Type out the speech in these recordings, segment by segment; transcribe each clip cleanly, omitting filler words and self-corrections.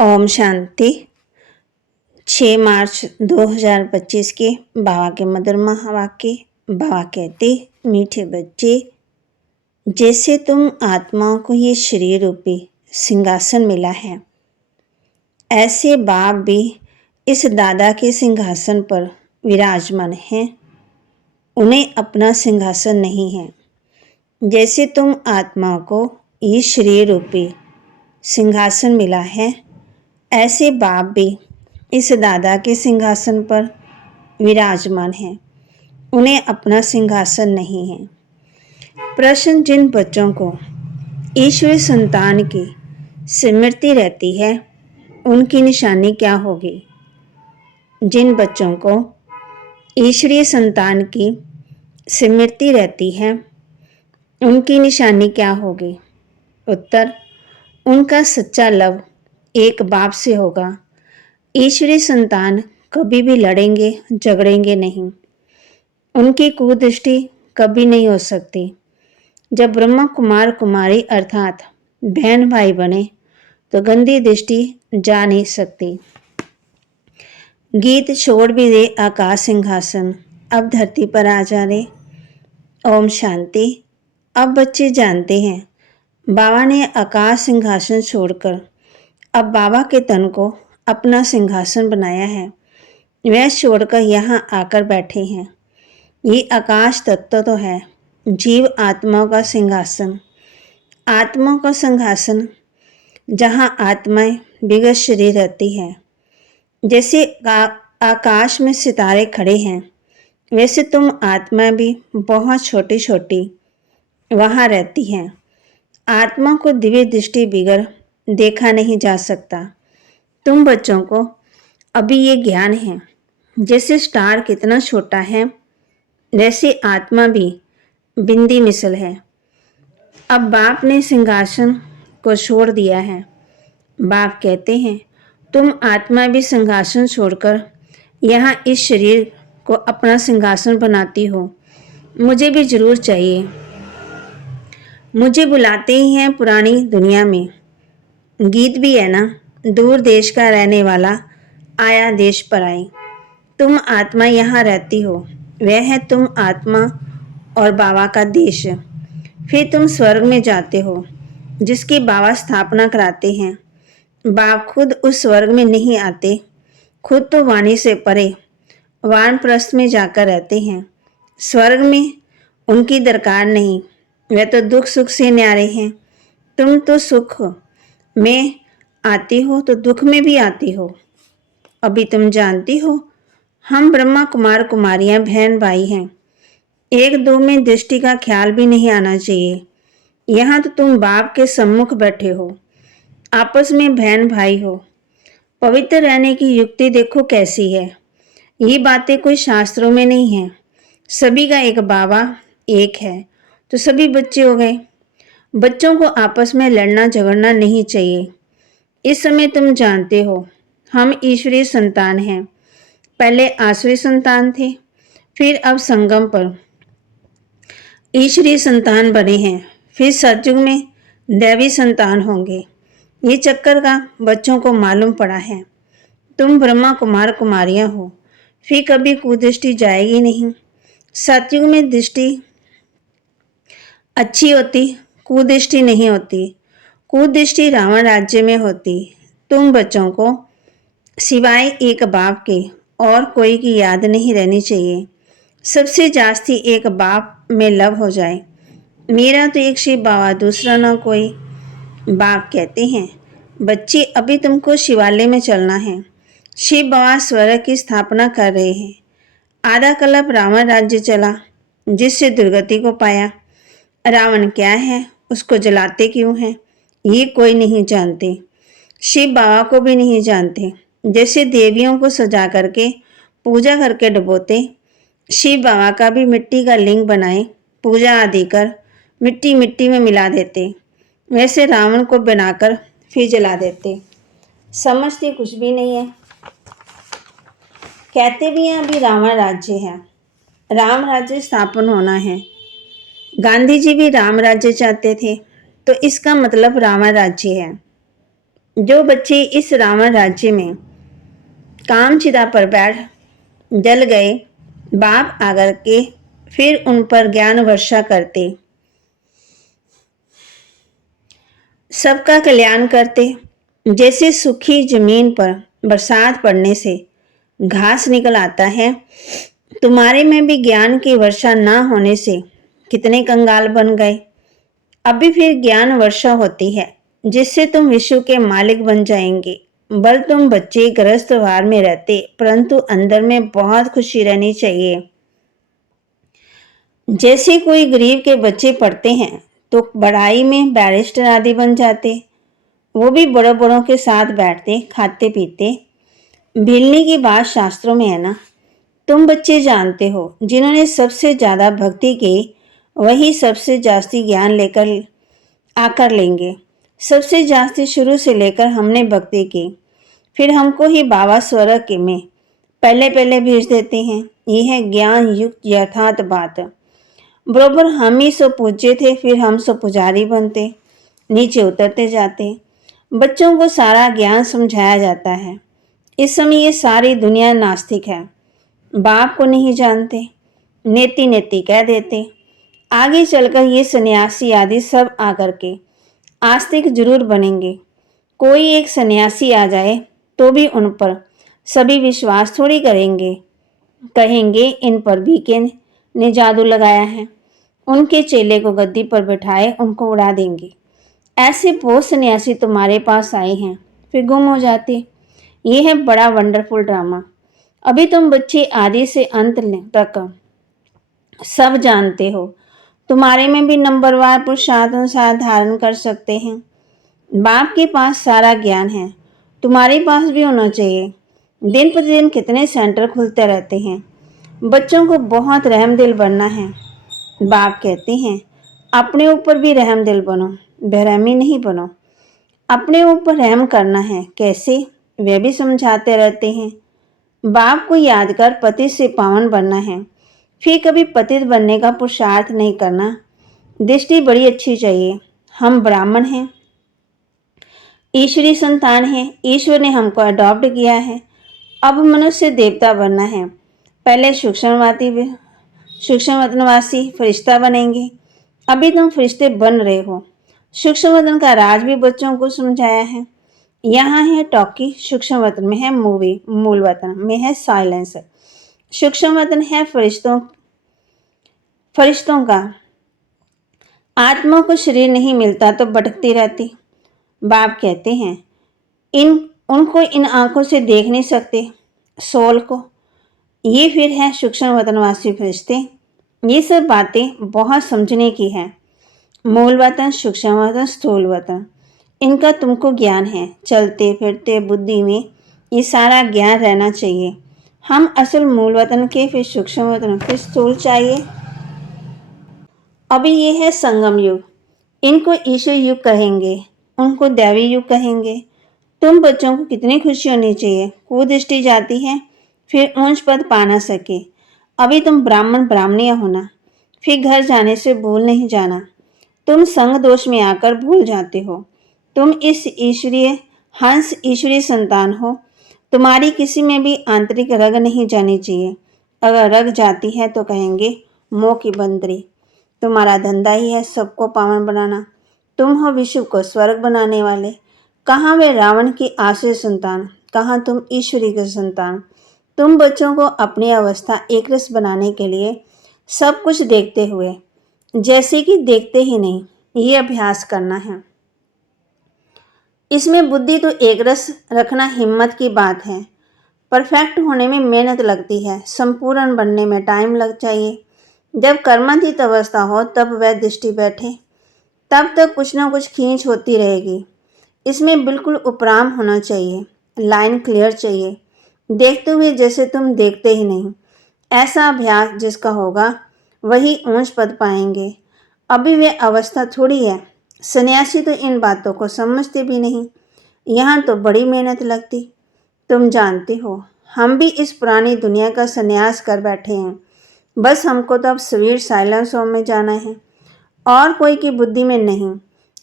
ओम शांति। 6 मार्च 2025 के बाबा के मधुर महावाक्य। बाबा कहते, मीठे बच्चे, जैसे तुम आत्माओं को ये शरीर रूपी सिंहासन मिला है, ऐसे बाप भी इस दादा के सिंहासन पर विराजमान हैं। उन्हें अपना सिंहासन नहीं है। जैसे तुम आत्माओं को ये शरीर रूपी सिंहासन मिला है, ऐसे बाप भी इस दादा के सिंहासन पर विराजमान हैं। उन्हें अपना सिंहासन नहीं है। प्रश्न, जिन बच्चों को ईश्वरी संतान की स्मृति रहती है, उनकी निशानी क्या होगी? जिन बच्चों को ईश्वरीय संतान की स्मृति रहती है, उनकी निशानी क्या होगी? उत्तर, उनका सच्चा लव एक बाप से होगा। ईश्वरीय संतान कभी भी लड़ेंगे झगड़ेंगे नहीं। उनकी कुदृष्टि कभी नहीं हो सकती। जब ब्रह्मा कुमार कुमारी अर्थात बहन भाई बने तो गंदी दृष्टि जा नहीं सकती। गीत छोड़ भी दे आकाश सिंहासन, अब धरती पर आ जा रे। ओम शांति। अब बच्चे जानते हैं, बाबा ने आकाश सिंहासन छोड़कर अब बाबा के तन को अपना सिंहासन बनाया है। वह छोड़कर यहाँ आकर बैठे हैं। ये आकाश तत्व तो है जीव आत्माओं का सिंहासन। आत्माओं का सिंहासन जहाँ आत्माएं बिगड़ शरीर रहती है। जैसे आकाश में सितारे खड़े हैं, वैसे तुम आत्माएं भी बहुत छोटी छोटी वहाँ रहती हैं। आत्मा को दिव्य दृष्टि बिगड़ देखा नहीं जा सकता। तुम बच्चों को अभी ये ज्ञान है, जैसे स्टार कितना छोटा है, वैसे आत्मा भी बिंदी मिसल है। अब बाप ने सिंहासन को छोड़ दिया है। बाप कहते हैं, तुम आत्मा भी सिंहासन छोड़कर यहाँ इस शरीर को अपना सिंहासन बनाती हो। मुझे भी जरूर चाहिए। मुझे बुलाते ही हैं पुरानी दुनिया में। गीत भी है ना, दूर देश का रहने वाला आया देश पर आई। तुम आत्मा यहाँ रहती हो, वह है तुम आत्मा और बाबा का देश। फिर तुम स्वर्ग में जाते हो, जिसकी बाबा स्थापना कराते हैं। बाप खुद उस स्वर्ग में नहीं आते, खुद तो वाणी से परे वानप्रस्थ में जाकर रहते हैं। स्वर्ग में उनकी दरकार नहीं, वे तो दुख सुख से न्यारे हैं। तुम तो सुख में आती हो तो दुख में भी आती हो। अभी तुम जानती हो, हम ब्रह्मा कुमार कुमारियां बहन भाई हैं। एक दो में दृष्टि का ख्याल भी नहीं आना चाहिए। यहाँ तो तुम बाप के सम्मुख बैठे हो, आपस में बहन भाई हो। पवित्र रहने की युक्ति देखो कैसी है। ये बातें कोई शास्त्रों में नहीं है। सभी का एक बाबा एक है तो सभी बच्चे हो गए। बच्चों को आपस में लड़ना झगड़ना नहीं चाहिए। इस समय तुम जानते हो, हम ईश्वरीय संतान हैं। पहले आसुरी संतान थे, फिर अब संगम पर ईश्वरीय संतान बने हैं। फिर सतयुग में दैवी संतान होंगे। ये चक्कर का बच्चों को मालूम पड़ा है। तुम ब्रह्मा कुमार कुमारियां हो, फिर कभी कुदृष्टि जाएगी नहीं। सतयुग में दृष्टि अच्छी होती, कुदृष्टि नहीं होती। कुदृष्टि रावण राज्य में होती। तुम बच्चों को सिवाय एक बाप के और कोई की याद नहीं रहनी चाहिए। सबसे जास्ती एक बाप में लव हो जाए। मेरा तो एक शिव बाबा, दूसरा ना कोई। बाप कहते हैं, बच्चे अभी तुमको शिवालय में चलना है। शिव बाबा स्वर्ग की स्थापना कर रहे हैं। आधा कल्प रावण राज्य चला, जिससे दुर्गति को पाया। रावण क्या है, उसको जलाते क्यों हैं, ये कोई नहीं जानते। शिव बाबा को भी नहीं जानते। जैसे देवियों को सजा करके पूजा करके डुबोते, शिव बाबा का भी मिट्टी का लिंग बनाए पूजा आदि कर मिट्टी मिट्टी में मिला देते। वैसे रावण को बनाकर फिर जला देते। समझते कुछ भी नहीं है। कहते भी हैं अभी रावण राज्य है, राम राज्य स्थापन होना है। गांधी जी भी राम राज्य चाहते थे, तो इसका मतलब रावण राज्य है। जो बच्चे इस रावण राज्य में कामचिदा पर बैठ जल गए, बाप आकर के फिर उन पर ज्ञान वर्षा करते, सबका कल्याण करते। जैसे सूखी जमीन पर बरसात पड़ने से घास निकल आता है, तुम्हारे में भी ज्ञान की वर्षा न होने से कितने कंगाल बन गए। अभी फिर ज्ञान वर्षा होती है, जिससे तुम विश्व के मालिक बन जाएंगे। बल तुम बच्चे ग्रस्त व्यवहार में रहते, परंतु अंदर में बहुत खुशी रहनी चाहिए। जैसे कोई गरीब के बच्चे पढ़ते हैं तो पढ़ाई में बैरिस्टर आदि बन जाते, वो भी बड़ों बड़ों के साथ बैठते, खाते पीते। भिलने की बात शास्त्रों में है ना। तुम बच्चे जानते हो, जिन्होंने सबसे ज्यादा भक्ति की वही सबसे जास्ती ज्ञान लेकर आकर लेंगे। सबसे जास्ती शुरू से लेकर हमने भक्ति की, फिर हमको ही बाबा स्वर्ग के में पहले पहले भेज देते हैं। यह है ज्ञान युक्त यथार्थ बात। बरोबर हम ही सो पूज्य थे, फिर हम सो पुजारी बनते, नीचे उतरते जाते। बच्चों को सारा ज्ञान समझाया जाता है। इस समय ये सारी दुनिया नास्तिक है, बाप को नहीं जानते, नेति नेति कह देते। आगे चलकर ये सन्यासी आदि सब आकर के आस्तिक जरूर बनेंगे। कोई एक सन्यासी आ जाए तो भी उन पर सभी विश्वास थोड़ी करेंगे, कहेंगे इन पर बीके ने जादू लगाया है। उनके चेले को गद्दी पर बैठाए उनको उड़ा देंगे। ऐसे बहुत सन्यासी तुम्हारे पास आए हैं, फिर गुम हो जाते। ये है बड़ा वंडरफुल ड्रामा। अभी तुम बच्चे आदि से अंत तक सब जानते हो। तुम्हारे में भी नंबरवार पुरुषार्थ अनुसार धारण कर सकते हैं। बाप के पास सारा ज्ञान है, तुम्हारे पास भी होना चाहिए। दिन प्रतिदिन कितने सेंटर खुलते रहते हैं। बच्चों को बहुत रहमदिल बनना है। बाप कहते हैं अपने ऊपर भी रहमदिल बनो, बेरहमी नहीं बनो। अपने ऊपर रहम करना है, कैसे वे भी समझाते रहते हैं। बाप को याद कर पतित से पावन बनना है, फिर कभी पतित बनने का पुरुषार्थ नहीं करना। दृष्टि बड़ी अच्छी चाहिए। हम ब्राह्मण हैं, ईश्वरी संतान हैं, ईश्वर ने हमको अडॉप्ट किया है। अब मनुष्य देवता बनना है। पहले सूक्ष्म वतनवासी फरिश्ता बनेंगे। अभी तुम फरिश्ते बन रहे हो। सूक्ष्म वतन का राज भी बच्चों को समझाया है। यहाँ है टॉकी, सूक्ष्म वतन में है मूवी, मूल वतन में है साइलेंस। सूक्ष्म वतन है फरिश्तों का। आत्मा को शरीर नहीं मिलता तो भटकती रहती। बाप कहते हैं उनको इन आंखों से देख नहीं सकते, सोल को। ये फिर है सूक्ष्म वतनवासी फरिश्ते। ये सब बातें बहुत समझने की है। मूल वतन, सूक्ष्म वतन, स्थूल वतन, इनका तुमको ज्ञान है। चलते फिरते बुद्धि में ये सारा ज्ञान रहना चाहिए। हम असल मूल वतन के, फिर सूक्ष्म वतन, फिर स्थूल चाहिए। अभी ये है संगम युग। इनको ईश्वर युग कहेंगे, उनको दैवी युग कहेंगे। तुम बच्चों को कितनी खुशी होनी चाहिए। कुदृष्टि जाती है, फिर ऊंच पद पा ना सके। अभी तुम ब्राह्मण ब्राह्मणिया होना, फिर घर जाने से भूल नहीं जाना। तुम संग दोष में आकर भूल जाते हो। तुम इस ईश्वरीय हंस ईश्वरीय संतान हो। तुम्हारी किसी में भी आंतरिक रग नहीं जानी चाहिए। अगर रग जाती है तो कहेंगे मोह की बंदरी। तुम्हारा धंधा ही है सबको पावन बनाना। तुम हो विश्व को स्वर्ग बनाने वाले। कहाँ वे रावण की आश्रय संतान, कहाँ तुम ईश्वरी के संतान। तुम बच्चों को अपनी अवस्था एक रस बनाने के लिए सब कुछ देखते हुए जैसे कि देखते ही नहीं, ये अभ्यास करना है। इसमें बुद्धि तो एक रस रखना हिम्मत की बात है। परफेक्ट होने में मेहनत लगती है, संपूर्ण बनने में टाइम लग चाहिए। जब कर्मातीत अवस्था हो तब वह दृष्टि बैठे, तब तक कुछ ना कुछ खींच होती रहेगी। इसमें बिल्कुल उपराम होना चाहिए, लाइन क्लियर चाहिए, देखते हुए जैसे तुम देखते ही नहीं। ऐसा अभ्यास जिसका होगा वही ऊंच पद पाएंगे। अभी वे अवस्था थोड़ी है। सन्यासी तो इन बातों को समझते भी नहीं। यहाँ तो बड़ी मेहनत लगती। तुम जानते हो हम भी इस पुरानी दुनिया का सन्यास कर बैठे हैं। बस हमको तो अब स्वीट साइलेंस होम में जाना है, और कोई की बुद्धि में नहीं।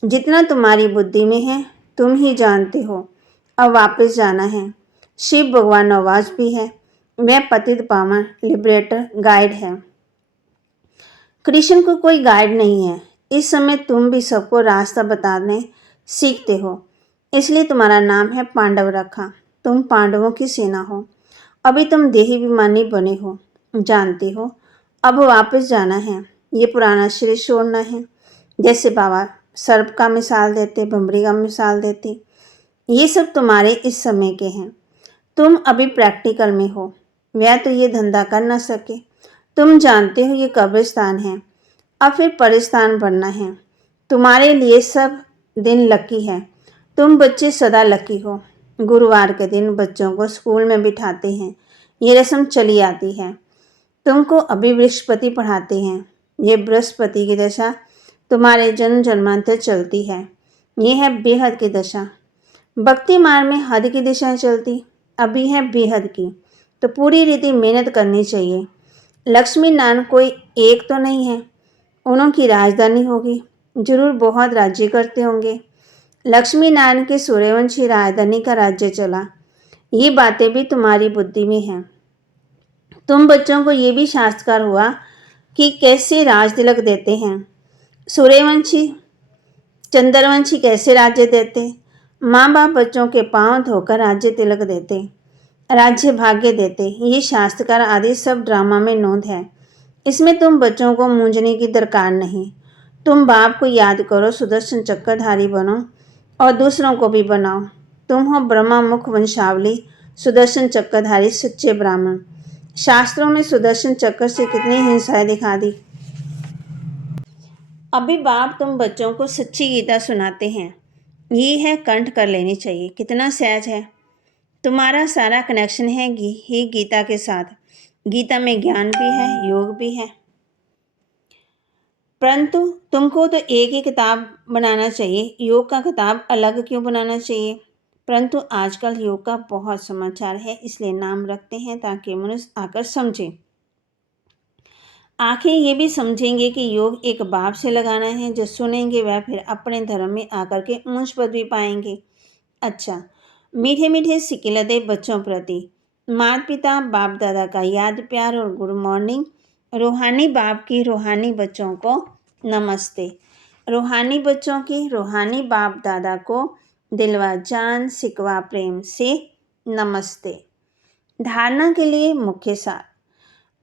जितना तुम्हारी बुद्धि में है तुम ही जानते हो। अब वापस जाना है। शिव भगवान नवाज भी है, वह पतित पावन लिबरेटर गाइड है। कृष्ण को कोई गाइड नहीं है। इस समय तुम भी सबको रास्ता बताने सीखते हो, इसलिए तुम्हारा नाम है पांडव रखा। तुम पांडवों की सेना हो। अभी तुम देही विमानी बने हो, जानते हो। अब वापस जाना है, ये पुराना शरीर छोड़ना है। जैसे बाबा सर्प का मिसाल देते, भंवरी का मिसाल देते, ये सब तुम्हारे इस समय के हैं। तुम अभी प्रैक्टिकल में हो, वह तो ये धंधा कर न सके। तुम जानते हो ये कब्रिस्तान है, अब फिर परिस्तान बनना है। तुम्हारे लिए सब दिन लकी है। तुम बच्चे सदा लकी हो। गुरुवार के दिन बच्चों को स्कूल में बिठाते हैं, ये रस्म चली आती है। तुमको अभी बृहस्पति पढ़ाते हैं। ये बृहस्पति की दशा तुम्हारे जन्म जन्मांतर चलती है। ये है बेहद की दशा। भक्ति मार्ग में हद की दिशा चलती, अभी है बेहद की, तो पूरी रीति मेहनत करनी चाहिए। लक्ष्मी नारायण कोई एक तो नहीं है, उनकी राजधानी होगी, जरूर बहुत राज्य करते होंगे। लक्ष्मी नारायण के सूर्यवंशी राजधानी का राज्य चला, ये बातें भी तुम्हारी बुद्धि में हैं। तुम बच्चों को ये भी शास्त्रकार हुआ कि कैसे राज तिलक देते हैं। सूर्यवंशी चंद्रवंशी कैसे राज्य देते। माँ बाप बच्चों के पांव धोकर राज्य तिलक देते, राज्य भाग्य देते। ये शास्त्रकार आदि सब ड्रामा में नोंद है, इसमें तुम बच्चों को मूंझने की दरकार नहीं। तुम बाप को याद करो, सुदर्शन चक्रधारी बनो और दूसरों को भी बनाओ। तुम हो ब्रह्मा मुख वंशावली, सुदर्शन चक्रधारी सच्चे ब्राह्मण। शास्त्रों में सुदर्शन चक्र से कितनी हिंसाएं दिखा दी। अभी बाप तुम बच्चों को सच्ची गीता सुनाते हैं, ये है कंठ कर लेनी चाहिए। कितना सहज है। तुम्हारा सारा कनेक्शन है ही गीता के साथ। गीता में ज्ञान भी है, योग भी है। परंतु तुमको तो एक ही किताब बनाना चाहिए, योग का किताब अलग क्यों बनाना चाहिए। परंतु आजकल योग का बहुत समाचार है, इसलिए नाम रखते हैं ताकि मनुष्य आकर समझे। आखिर ये भी समझेंगे कि योग एक बाप से लगाना है। जो सुनेंगे वह फिर अपने धर्म में आकर के ऊंच पद भी पाएंगे। अच्छा, मीठे मीठे सिकिलते बच्चों प्रति माता पिता बाप दादा का याद प्यार और गुड मॉर्निंग। रूहानी बाप की रूहानी बच्चों को नमस्ते। रूहानी बच्चों की रूहानी बाप दादा को दिलवा जान सिकवा प्रेम से नमस्ते। धारणा के लिए मुख्य सार,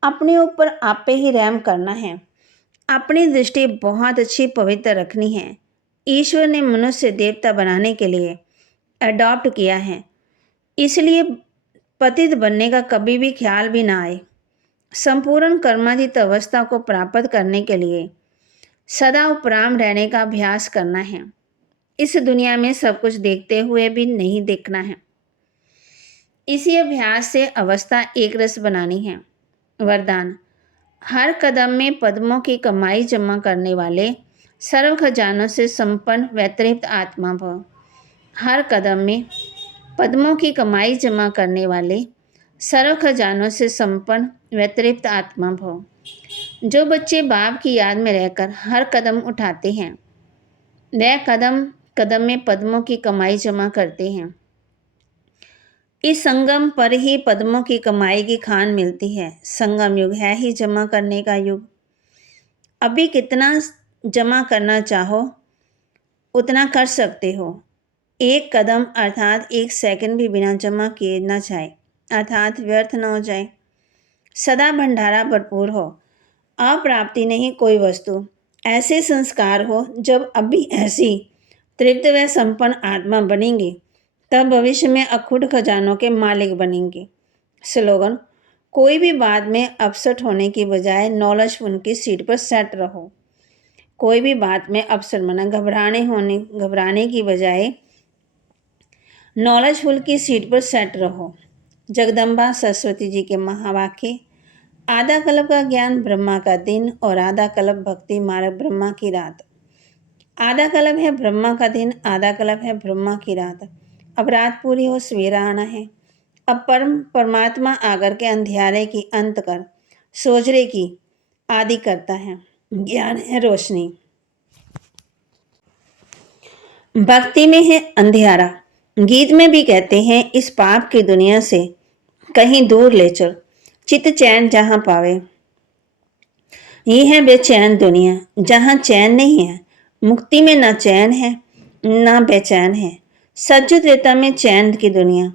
अपने ऊपर आपे ही रहम करना है। अपनी दृष्टि बहुत अच्छी पवित्र रखनी है। ईश्वर ने मनुष्य देवता बनाने के लिए अडॉप्ट किया है, इसलिए पतित बनने का कभी भी ख्याल भी ना आए। संपूर्ण कर्मातीत अवस्था को प्राप्त करने के लिए सदा उपराम रहने का अभ्यास करना है। इस दुनिया में सब कुछ देखते हुए भी नहीं देखना है। इसी अभ्यास से अवस्था एक रस बनानी है। वरदान, हर कदम में पद्मों की कमाई जमा करने वाले सर्व खजानों से संपन्न वैतृप्त आत्मा भव। हर कदम में पद्मों की कमाई जमा करने वाले सर्व खजानों से संपन्न वैतृप्त आत्मा भव। जो बच्चे बाप की याद में रहकर हर कदम उठाते हैं, वह कदम कदम में पद्मों की कमाई जमा करते हैं। इस संगम पर ही पद्मों की कमाई की खान मिलती है। संगम युग है ही जमा करने का युग। अभी कितना जमा करना चाहो उतना कर सकते हो। एक कदम अर्थात एक सेकंड भी बिना जमा किए ना जाए, अर्थात व्यर्थ न हो जाए। सदा भंडारा भरपूर हो, अप्राप्ति नहीं कोई वस्तु। ऐसे संस्कार हो जब अभी ऐसी तृप्त व संपन्न आत्मा बनेंगे, तब भविष्य में अखुट खजानों के मालिक बनेंगे। स्लोगन, कोई भी बात में अपसेट होने की बजाय नॉलेजफुल की सीट पर सेट रहो। कोई भी बात में अपसेट मना घबराने की बजाय नॉलेजफुल की सीट पर सेट रहो। जगदम्बा सरस्वती जी के महावाक्य, आधा कल्प का ज्ञान ब्रह्मा का दिन और आधा कल्प भक्ति मार्ग ब्रह्मा की रात। आधा कल्प है ब्रह्मा का दिन, आधा कल्प है ब्रह्मा की रात। अब रात पूरी हो, सवेरा आना है। अब परमात्मा आकर के अंधियारे की अंत कर सोजरे की आदि करता है। ज्ञान है रोशनी, भक्ति में है अंधियारा। गीत में भी कहते हैं, इस पाप की दुनिया से कहीं दूर ले चल, चित चैन जहां पावे। ये है बेचैन दुनिया, जहां चैन नहीं है। मुक्ति में ना चैन है ना बेचैन है। सज्जु त्रेता में चैन की दुनिया।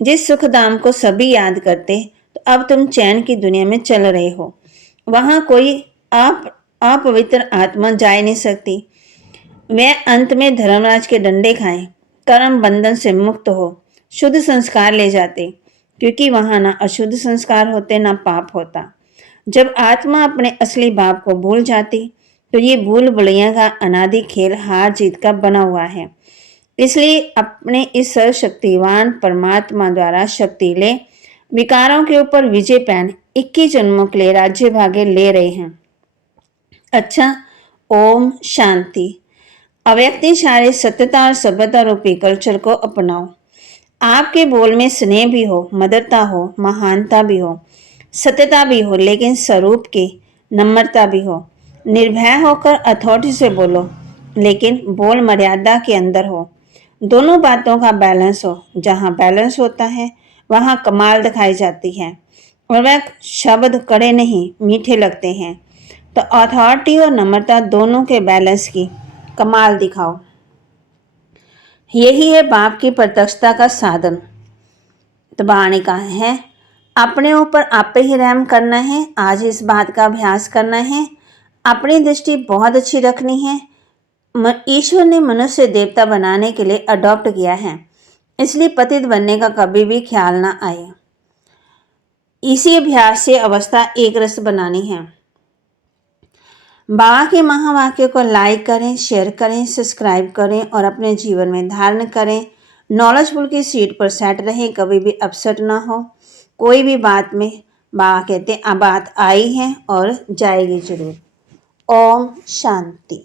जिस सुख धाम को सभी याद करते, तो अब तुम चैन की दुनिया में चल रहे हो। वहां कोई अपवित्र आत्मा जा नहीं सकती। वह अंत में धर्मराज के डंडे खाए, कर्म बंधन से मुक्त हो, शुद्ध संस्कार ले जाते, क्योंकि वहां ना अशुद्ध संस्कार होते ना पाप होता। जब आत्मा अपने असली भाव को भूल जाती, तो ये भूल भुलैया का अनादि खेल हार जीत का बना हुआ है। इसलिए अपने इस सर्वशक्तिवान परमात्मा द्वारा शक्ति ले, विकारों के ऊपर विजय पहन 21 जन्मों के लिए राज्य भाग्य ले रहे हैं। अच्छा, ओम शांति। अव्यक्तिशाली सत्यता और सभ्यता रूपी कल्चर को अपनाओ। आपके बोल में स्नेह भी हो, मधुरता हो, महानता भी हो, सत्यता भी हो, लेकिन स्वरूप की नम्रता भी हो। निर्भय होकर अथॉरिटी से बोलो, लेकिन बोल मर्यादा के अंदर हो। दोनों बातों का बैलेंस हो। जहाँ बैलेंस होता है, वहाँ कमाल दिखाई जाती है, और वह शब्द कड़े नहीं मीठे लगते हैं। तो अथॉरिटी और नम्रता दोनों के बैलेंस की कमाल दिखाओ। यही है बाप की प्रत्यक्षता का साधन। तो बाबा ने कहा है, अपने ऊपर आप ही रहम करना है। आज इस बात का अभ्यास करना है। अपनी दृष्टि बहुत अच्छी रखनी है। ईश्वर ने मनुष्य देवता बनाने के लिए अडॉप्ट किया है, इसलिए पतित बनने का कभी भी ख्याल ना आए। इसी अभ्यास से अवस्था एक रस बनानी है। बाबा के महावाक्य को लाइक करें, शेयर करें, सब्सक्राइब करें और अपने जीवन में धारण करें। नॉलेजफुल की सीट पर सेट रहें, कभी भी अपसेट ना हो। कोई भी बात में बाबा कहते हैं, बात आई है और जाएगी जरूर। ओम शांति।